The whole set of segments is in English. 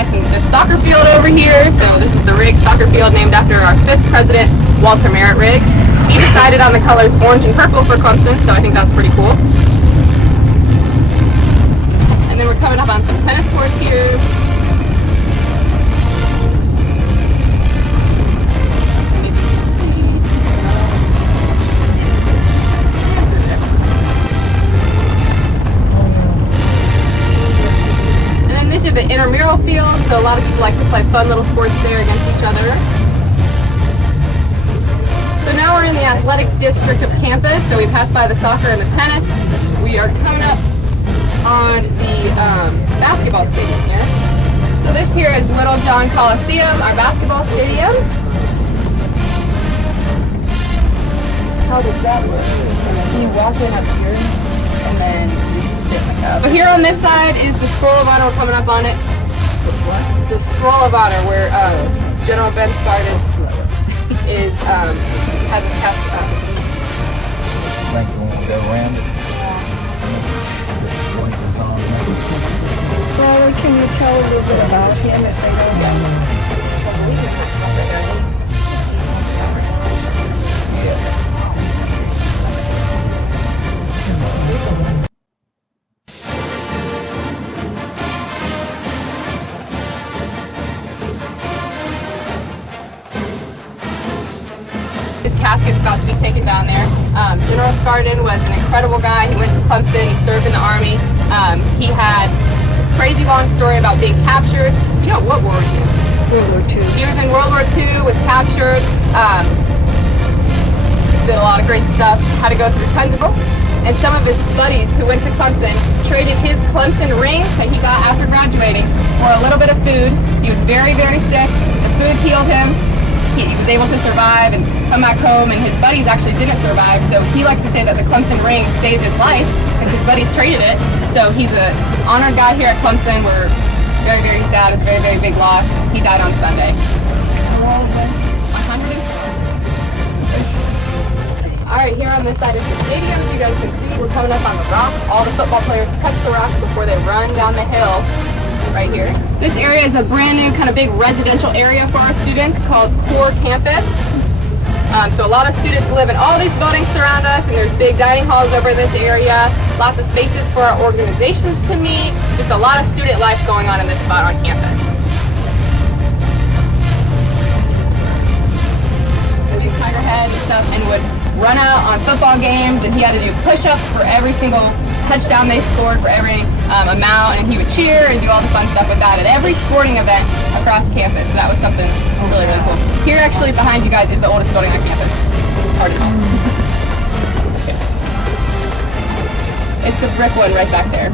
by this soccer field over here. So this is the Riggs soccer field, named after our 5th president, Walter Merritt Riggs. He decided on the colors orange and purple for Clemson, so I think that's pretty cool. And then we're coming up on some tennis courts here. The intramural field, so a lot of people like to play fun little sports there against each other. So now we're in the athletic district of campus, so we passed by the soccer and the tennis. We are coming up on the basketball stadium here. So this here is Little John Coliseum, our basketball stadium. How does that work? So you walk in up here, and then you spit like that. But here on this side is the Scroll of Honor. We're coming up on it. What? The Scroll of Honor, where General Ben Scarden is has his casket on. Well, can you tell a little bit about him if they don't? Yes. So I believe he's right there. Yes. His casket's about to be taken down there. General Scarden was an incredible guy. He went to Clemson, he served in the Army. He had this crazy long story about being captured. You know, what war was he in? World War II. He was in World War II, was captured, did a lot of great stuff, had to go through tons of and some of his buddies who went to Clemson traded his Clemson ring that he got after graduating for a little bit of food. He was very, very sick. The food healed him. He was able to survive and come back home, and his buddies actually didn't survive, so he likes to say that the Clemson ring saved his life because his buddies traded it. So he's an honored guy here at Clemson. We're very, very sad. It's a very, very big loss. He died on Sunday. How old was he? 104. Alright, here on this side is the stadium. You guys can see we're coming up on the rock. All the football players touch the rock before they run down the hill right here. This area is a brand new kind of big residential area for our students called Core Campus. So a lot of students live in all these buildings surround us, and there's big dining halls over this area, lots of spaces for our organizations to meet. Just a lot of student life going on in this spot on campus. There's a tiger head and stuff, and would run out on football games, and he had to do push-ups for every single touchdown they scored, for every amount, and he would cheer and do all the fun stuff with that at every sporting event across campus. So that was something really, really cool. Here, actually, behind you guys is the oldest building on campus. Hard to know. It's the brick one right back there.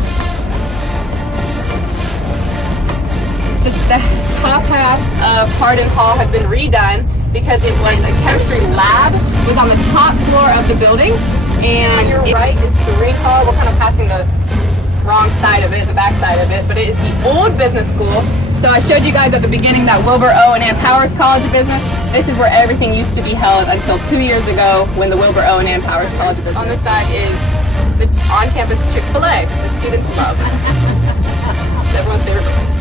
The top half of Hardin Hall has been redone because it was a chemistry lab. It was on the top floor of the building. And on your right is Serene Hall. We're kind of passing the wrong side of it, the back side of it, but it is the old business school. So I showed you guys at the beginning that Wilbur O. and Ann Powers College of Business. This is where everything used to be held until 2 years ago when the Wilbur O. and Ann Powers College of Business. On this side is the on-campus Chick-fil-A. The students love. It's everyone's favorite building.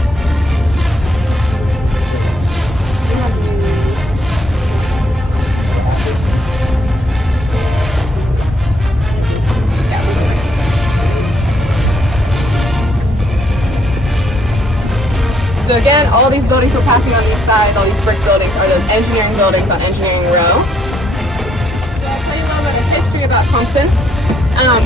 So again, all these buildings we're passing on this side, all these brick buildings, are those engineering buildings on Engineering Row. So I'll tell you a little bit of history about Clemson.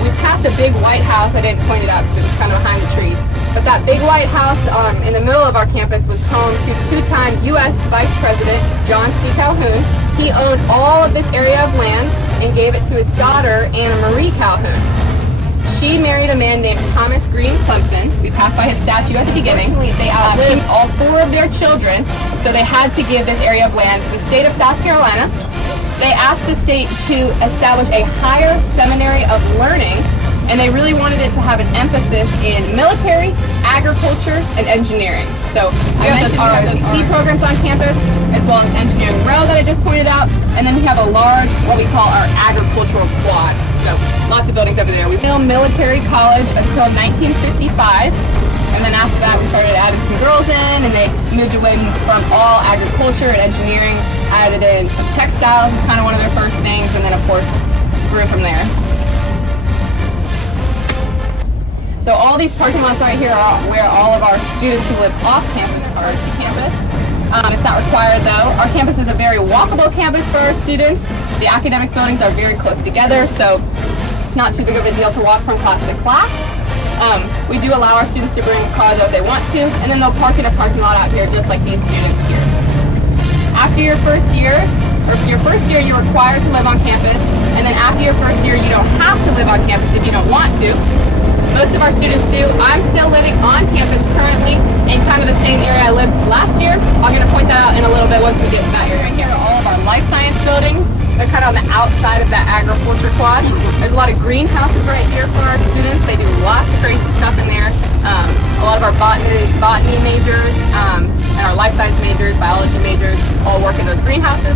We passed a big white house. I didn't point it out because it was kind of behind the trees. But that big white house in the middle of our campus was home to two-time U.S. Vice President John C. Calhoun. He owned all of this area of land and gave it to his daughter, Anna Marie Calhoun. She married a man named Thomas Green Clemson. We passed by his statue at the beginning. They outlived all 4 of their children, so they had to give this area of land to the state of South Carolina. They asked the state to establish a higher seminary of learning, and they really wanted it to have an emphasis in military, agriculture, and engineering. So I mentioned we have ROTC programs on campus, as well as Engineering Row that I just pointed out, and then we have a large, what we call our agricultural quad. So lots of buildings over there. We built military college until 1955. And then after that, we started adding some girls in, and they moved away from all agriculture and engineering, added in some textiles was kind of one of their first things, and then of course grew from there. So all these parking lots right here are where all of our students who live off campus cars to campus. It's not required though. Our campus is a very walkable campus for our students. The academic buildings are very close together, so it's not too big of a deal to walk from class to class. We do allow our students to bring a car though if they want to, and then they'll park in a parking lot out here just like these students here. After your first year, you're required to live on campus, and then after your first year, you don't have to live on campus if you don't want to. Most of our students do. I'm still living on campus currently in kind of the same area I lived last year. I'm going to point that out in a little bit once we get to that area. Here are all of our life science buildings. They're kind of on the outside of that agriculture quad. There's a lot of greenhouses right here for our students. They do lots of crazy stuff in there. A lot of our botany majors and our life science majors, biology majors, all work in those greenhouses.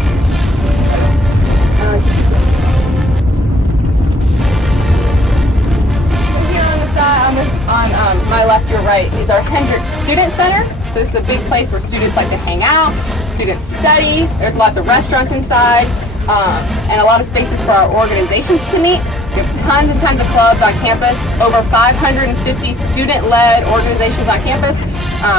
On my left, your right, is our Hendricks Student Center. So this is a big place where students like to hang out, students study. There's lots of restaurants inside, and a lot of spaces for our organizations to meet. We have tons and tons of clubs on campus, over 550 student-led organizations on campus,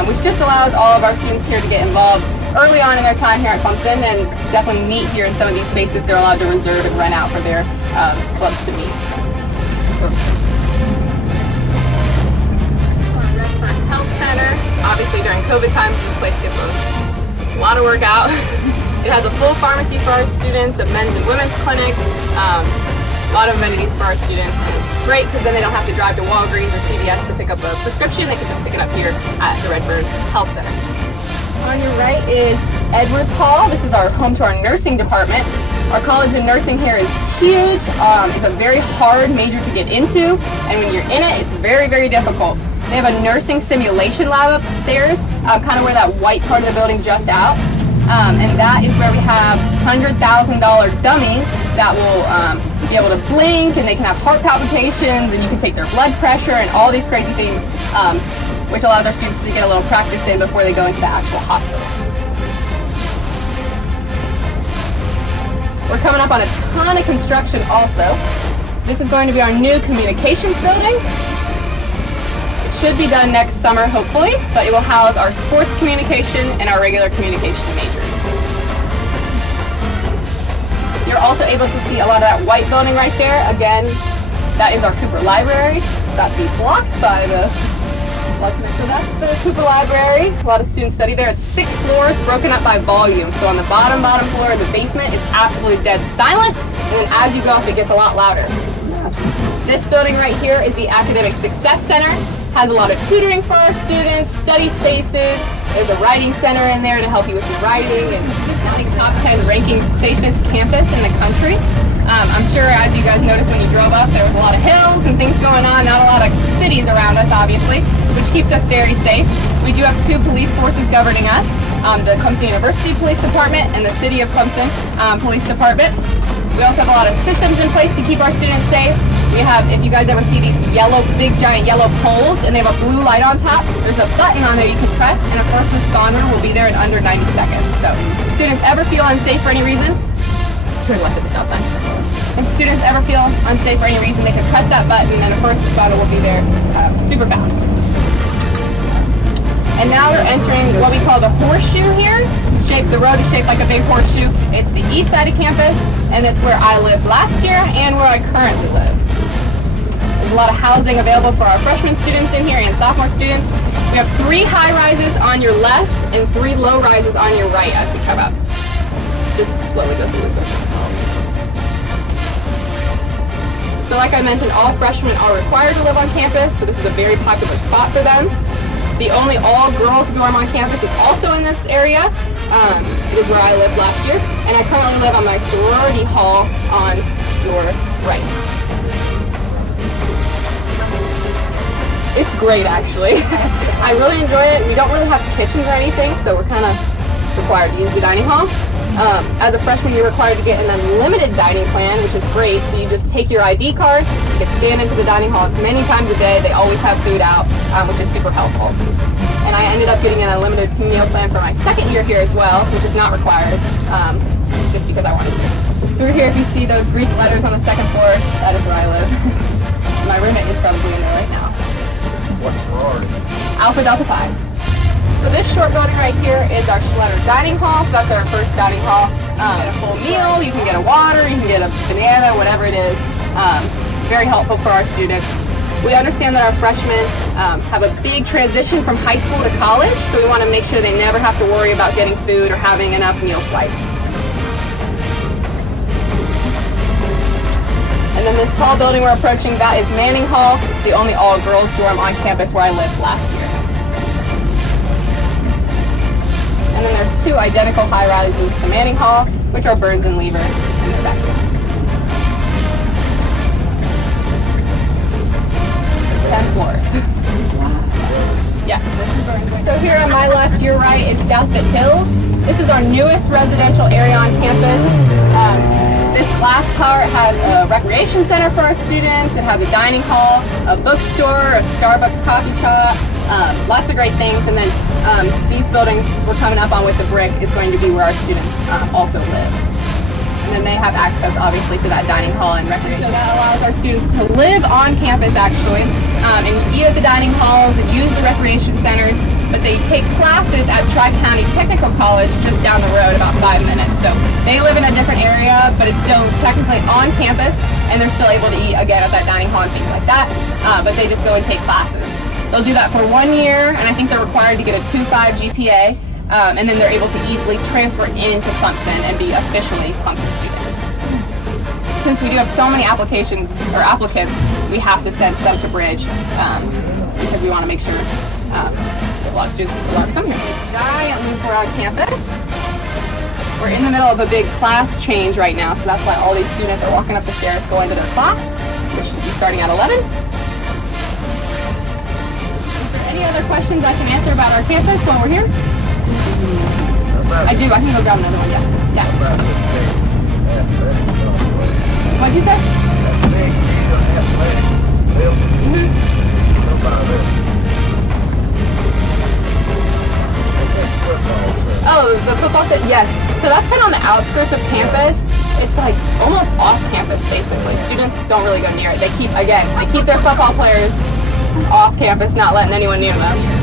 which just allows all of our students here to get involved early on in their time here at Clemson and definitely meet here in some of these spaces they're allowed to reserve and rent out for their clubs to meet. Obviously during COVID times, this place gets a lot of work out. It has a full pharmacy for our students, a men's and women's clinic, a lot of amenities for our students, and it's great because then they don't have to drive to Walgreens or CVS to pick up a prescription. They can just pick it up here at the Redford Health Center. On your right is Edwards Hall. This is our home to our nursing department. Our college of nursing here is huge. It's a very hard major to get into, and when you're in it, it's very, very difficult. They have a nursing simulation lab upstairs, kind of where that white part of the building juts out. And that is where we have $100,000 dummies that will be able to blink, and they can have heart palpitations, and you can take their blood pressure and all these crazy things, which allows our students to get a little practice in before they go into the actual hospitals. We're coming up on a ton of construction also. This is going to be our new communications building. Should be done next summer, hopefully, but it will house our sports communication and our regular communication majors. You're also able to see a lot of that white building right there. Again, that is our Cooper Library. It's about to be blocked by the... So that's the Cooper Library. A lot of students study there. It's 6 floors broken up by volume. So on the bottom floor of the basement, it's absolutely dead silent, and then as you go up, it gets a lot louder. This building right here is the Academic Success Center. Has a lot of tutoring for our students, study spaces. There's a writing center in there to help you with your writing, and it's just the top 10 ranking safest campus in the country. I'm sure as you guys noticed when you drove up, there was a lot of hills and things going on, not a lot of cities around us obviously, which keeps us very safe. We do have 2 police forces governing us, the Clemson University Police Department and the City of Clemson Police Department. We also have a lot of systems in place to keep our students safe. We have, if you guys ever see these big giant yellow poles and they have a blue light on top, there's a button on there you can press and a first responder will be there in under 90 seconds. So if students ever feel unsafe for any reason, just turn left at the stop sign. If students ever feel unsafe for any reason, they can press that button and a first responder will be there super fast. And now we're entering what we call the horseshoe here. The road is shaped like a big horseshoe. It's the east side of campus, and it's where I lived last year and where I currently live. There's a lot of housing available for our freshman students in here and sophomore students. We have 3 high rises on your left and 3 low rises on your right as we come up. Just slowly go through this one. So like I mentioned, all freshmen are required to live on campus, so this is a very popular spot for them. The only all-girls dorm on campus is also in this area. It is where I lived last year, and I currently live on my sorority hall on your right. It's great, actually. I really enjoy it. We don't really have kitchens or anything, so we're kind of required to use the dining hall. As a freshman, you're required to get an unlimited dining plan, which is great. So you just take your ID card, you can stand into the dining hall as many times a day. They always have food out, which is super helpful. And I ended up getting an unlimited meal plan for my second year here as well, which is not required, just because I wanted to. Through here, if you see those Greek letters on the second floor, that is where I live. My roommate is probably in there right now. What's sorority? Alpha Delta Pi. So this short building right here is our Schletter dining hall. So that's our first dining hall. Get a full meal, you can get a water, you can get a banana, whatever it is. Very helpful for our students. We understand that our freshmen have a big transition from high school to college, so we want to make sure they never have to worry about getting food or having enough meal swipes. And then this tall building we're approaching, that is Manning Hall, the only all-girls dorm on campus where I lived last year. And then there's two identical high-rises to Manning Hall, which are Burns and Lever in the back here. 10 floors. Yes, this is Burns. So here on my left, your right, is Southfit Hills. This is our newest residential area on campus. This glass part has a recreation center for our students. It has a dining hall, a bookstore, a Starbucks coffee shop, lots of great things. And then these buildings we're coming up on with the brick is going to be where our students also live. And then they have access, obviously, to that dining hall and recreation. So that allows our students to live on campus, actually, and eat at the dining halls and use the recreation centers. But they take classes at Tri-County Technical College just down the road, about 5 minutes. So they live in a different area, but it's still technically on campus, and they're still able to eat, again, at that dining hall and things like that. But they just go and take classes. They'll do that for 1 year, and I think they're required to get a 2.5 GPA. And then they're able to easily transfer into Clemson and be officially Clemson students. Since we do have so many applications or applicants, we have to send some to Bridge because we want to make sure a lot of students want to come here. Giant loop around campus. We're in the middle of a big class change right now, so that's why all these students are walking up the stairs going to their class, which should be starting at 11. Is there any other questions I can answer about our campus while we're here? I do. I can go grab another one. Yes. Yes. What'd you say? Oh, the football set. Yes. So that's kind of on the outskirts of campus. It's like almost off campus, basically. Students don't really go near it. They keep their football players off campus, not letting anyone near them.